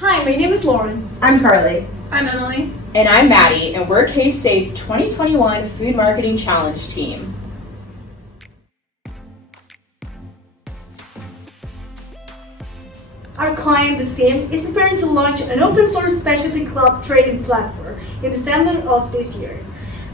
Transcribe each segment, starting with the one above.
Hi, my name is Lauren. I'm Carly. I'm Emily. And I'm Maddie, and we're K-State's 2021 Food Marketing Challenge team. Our client, The Sim, is preparing to launch an open source specialty club trading platform in December of this year.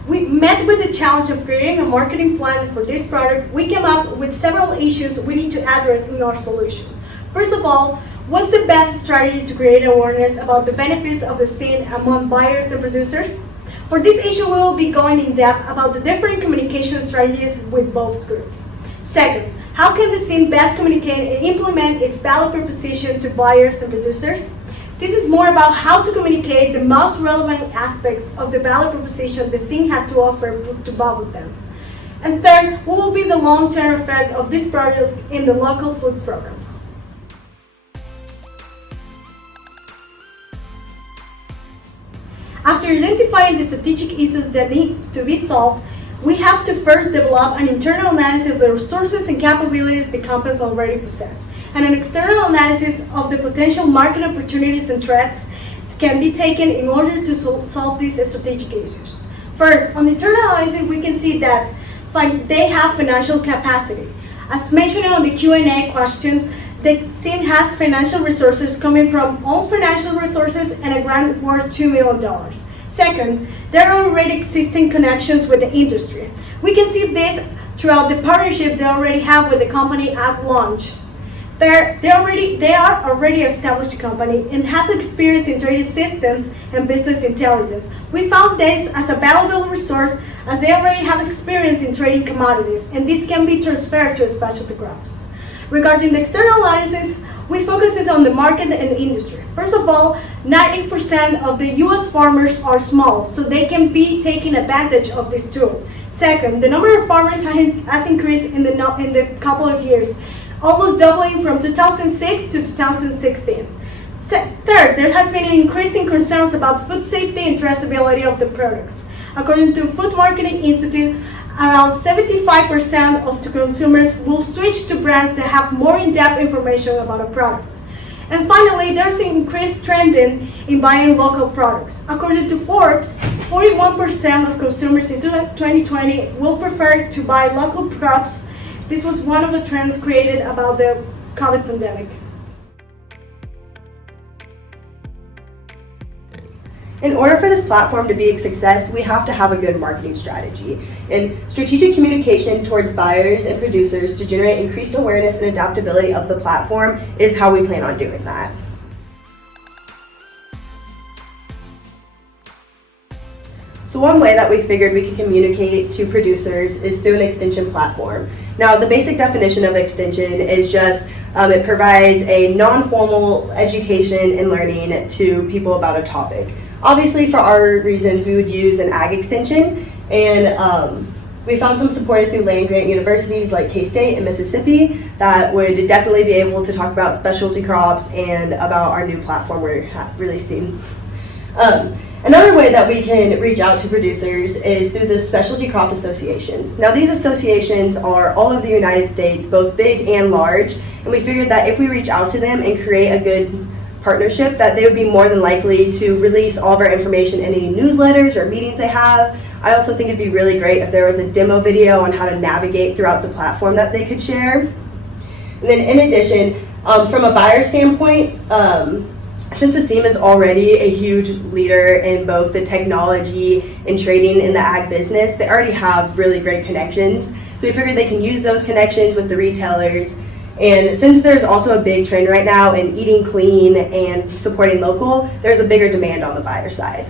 We met with the challenge of creating a marketing plan for this product. We came up with several issues we need to address in our solution. First of all, what's the best strategy to create awareness about the benefits of the Sim among buyers and producers? For this issue, we will be going in depth about the different communication strategies with both groups. Second, how can the Sim best communicate and implement its value proposition to buyers and producers? This is more about how to communicate the most relevant aspects of the value proposition the Sim has to offer to both of them. And third, what will be the long-term effect of this project in the local food programs? After identifying the strategic issues that need to be solved, we have to first develop an internal analysis of the resources and capabilities the companies already possess, and an external analysis of the potential market opportunities and threats can be taken in order to solve these strategic issues. First, on the internal analysis, we can see that they have financial capacity. As mentioned on the Q&A question, the Sim has financial resources coming from own financial resources and a grant worth $2 million. Second, there are already existing connections with the industry. We can see this throughout the partnership they already have with the company at launch. They are already established company and has experience in trading systems and business intelligence. We found this as a valuable resource as they already have experience in trading commodities, and this can be transferred to specialty crops. Regarding the external analysis, we focus on the market and the industry. First of all, 90% of the U.S. farmers are small, so they can be taking advantage of this tool. Second, the number of farmers has increased in the couple of years, almost doubling from 2006 to 2016. Third, there has been an increase in concerns about food safety and traceability of the products. According to Food Marketing Institute, around 75% of the consumers will switch to brands that have more in-depth information about a product. And finally, there's an increased trending in buying local products. According to Forbes, 41% of consumers in 2020 will prefer to buy local crops. This was one of the trends created about the COVID pandemic. In order for this platform to be a success, we have to have a good marketing strategy and strategic communication towards buyers and producers to generate increased awareness and adaptability of the platform is how we plan on doing that. So one way that we figured we could communicate to producers is through an extension platform. Now, the basic definition of extension is just it provides a non-formal education and learning to people about a topic. Obviously, for our reasons, we would use an ag extension, and we found some supported through land-grant universities like K-State and Mississippi that would definitely be able to talk about specialty crops and about our new platform we're releasing. Another way that we can reach out to producers is through the specialty crop associations. Now, these associations are all over the United States, both big and large, and we figured that if we reach out to them and create a good partnership, that they would be more than likely to release all of our information in any newsletters or meetings they have. I also think it'd be really great if there was a demo video on how to navigate throughout the platform that they could share. And then in addition, from a buyer standpoint, since the Sim is already a huge leader in both the technology and trading in the ag business, they already have really great connections. So we figured they can use those connections with the retailers. And since there's also a big trend right now in eating clean and supporting local, there's a bigger demand on the buyer side.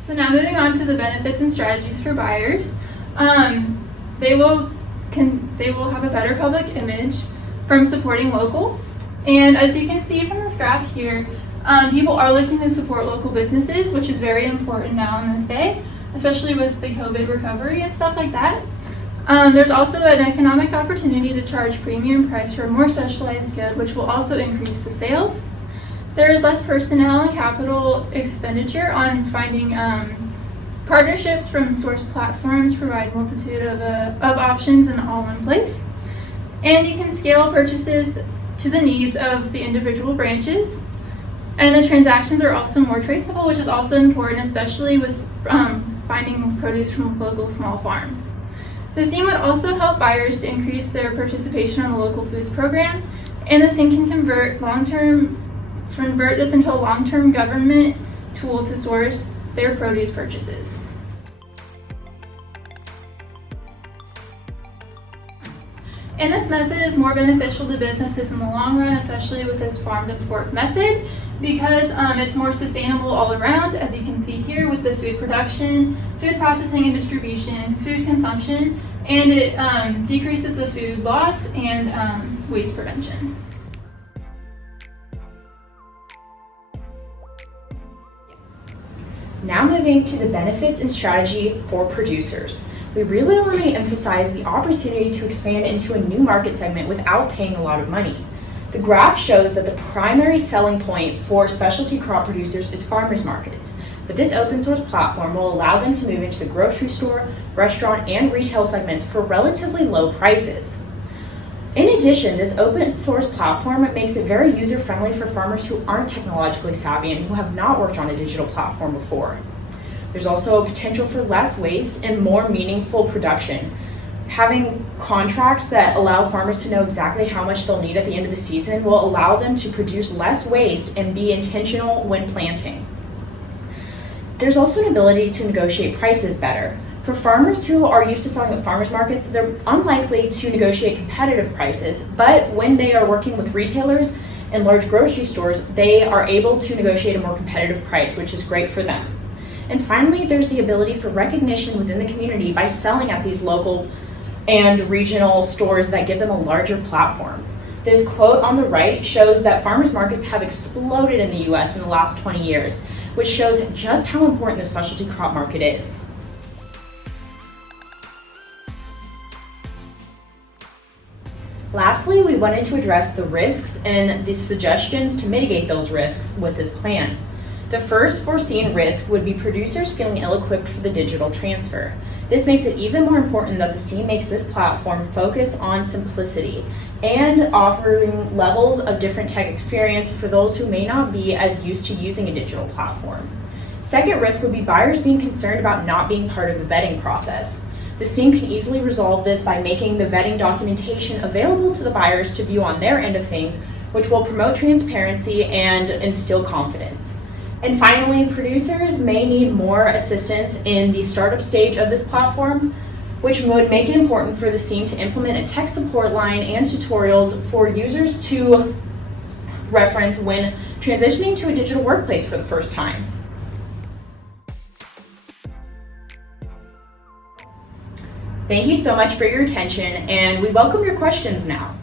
So now moving on to the benefits and strategies for buyers. They will have a better public image from supporting local. And as you can see from this graph here, people are looking to support local businesses, which is very important now in this day, especially with the COVID recovery and stuff like that. There's also an economic opportunity to charge premium price for a more specialized good, which will also increase the sales. There is less personnel and capital expenditure on finding partnerships from source platforms, provide multitude of options and all in place. And you can scale purchases to the needs of the individual branches. And the transactions are also more traceable, which is also important, especially with finding produce from local small farms. The SEAM would also help buyers to increase their participation on the local foods program, and the SEAM can convert this into a long-term government tool to source their produce purchases. And this method is more beneficial to businesses in the long run, especially with this farm to fork method, because it's more sustainable all around, as you can see here with the food production, food processing and distribution, food consumption, and it decreases the food loss and waste prevention. Now moving to the benefits and strategy for producers. We really want to emphasize the opportunity to expand into a new market segment without paying a lot of money. The graph shows that the primary selling point for specialty crop producers is farmers markets, but this open source platform will allow them to move into the grocery store, restaurant, and retail segments for relatively low prices. In addition, this open source platform makes it very user-friendly for farmers who aren't technologically savvy and who have not worked on a digital platform before. There's also a potential for less waste and more meaningful production. Having contracts that allow farmers to know exactly how much they'll need at the end of the season will allow them to produce less waste and be intentional when planting. There's also an ability to negotiate prices better. For farmers who are used to selling at farmers markets, they're unlikely to negotiate competitive prices, but when they are working with retailers and large grocery stores, they are able to negotiate a more competitive price, which is great for them. And finally, there's the ability for recognition within the community by selling at these local and regional stores that give them a larger platform. This quote on the right shows that farmers markets have exploded in the US in the last 20 years, which shows just how important the specialty crop market is. Lastly, we wanted to address the risks and the suggestions to mitigate those risks with this plan. The first foreseen risk would be producers feeling ill-equipped for the digital transfer. This makes it even more important that the SEAM makes this platform focus on simplicity and offering levels of different tech experience for those who may not be as used to using a digital platform. Second risk would be buyers being concerned about not being part of the vetting process. The SEAM can easily resolve this by making the vetting documentation available to the buyers to view on their end of things, which will promote transparency and instill confidence. And finally, producers may need more assistance in the startup stage of this platform, which would make it important for the SEAM to implement a tech support line and tutorials for users to reference when transitioning to a digital workplace for the first time. Thank you so much for your attention, and we welcome your questions now.